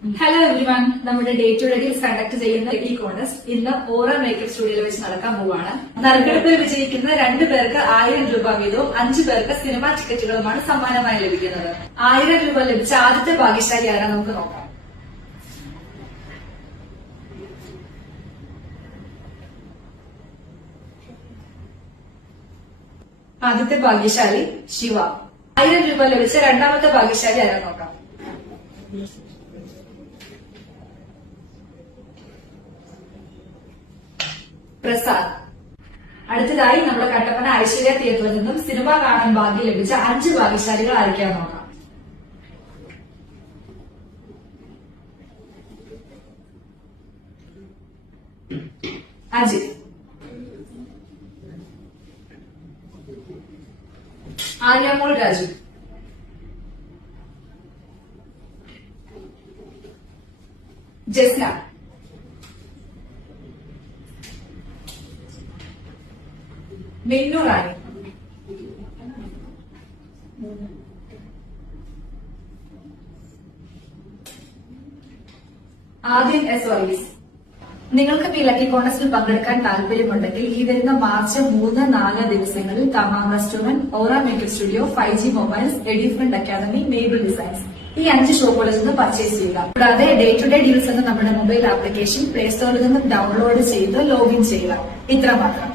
Hello everyone, നമ്മുടെ day to day deals conduct ചെയ്യുന്ന ഈ കോൺടെസ്റ്റ് ഇന്ന് ഓറ മേക്കപ്പ് സ്റ്റുഡിയോയിൽ വെച്ച് നടക്കാൻ പോവാണ്. നറുക്കെടുപ്പിൽ വിജയിക്കുന്ന 2 പേർക്ക് 1000 രൂപ വീതവും 5 പേർക്ക് സിനിമാ ടിക്കറ്റുകളുമാണ് സമ്മാനമായി ലഭിക്കുന്നത്. 1000 രൂപ ലഭിച്ച ആദ്യത്തെ ഭാഗ്യശാലി ആരാ നമുക്ക് നോക്കാം. ആദ്യത്തെ ഭാഗ്യശാലി ശിവ. 1000 രൂപ ലഭിച്ച രണ്ടാമത്തെ ഭാഗ്യശാലി ആരാ നോക്കാം. പ്രസാദ്. അടുത്തതായി നമ്മുടെ കട്ടപ്പന ഐശ്വര്യ തിയേറ്ററിൽ നിന്നും സിനിമ കാണാൻ ഭാഗ്യം ലഭിച്ച 5 ഭാഗ്യശാലികൾ ആയിരിക്കാൻ നോക്കാം. അജിത്. ആര്യമോൾ രാജു. ജസ്ന. മിന്നു റാണി. ആദ്യൻ എസ് വർഗീസ്. നിങ്ങൾക്ക് ഈ ലക്കി കോൺടെസ്റ്റിൽ പങ്കെടുക്കാൻ താല്പര്യമുണ്ടെങ്കിൽ ഈ വരുന്ന മാർച്ച് 3, 4 ദിവസങ്ങളിൽ തമാം restaurant, aura makeup studio, 5G mobiles, എഡിഫ്രണ്ട് അക്കാദമി, മേബിൾ ഡിസൈൻസ് ഈ 5 ഷോപ്പുകളിൽ നിന്ന് പർച്ചേസ് ചെയ്യുക. കൂടാതെ ഡേ ടു ഡേ ഡീൽസ് എന്ന നമ്മുടെ മൊബൈൽ ആപ്ലിക്കേഷൻ പ്ലേ സ്റ്റോറിൽ നിന്നും ഡൗൺലോഡ് ചെയ്ത് ലോഗിൻ ചെയ്യുക. ഇത്രമാത്രം.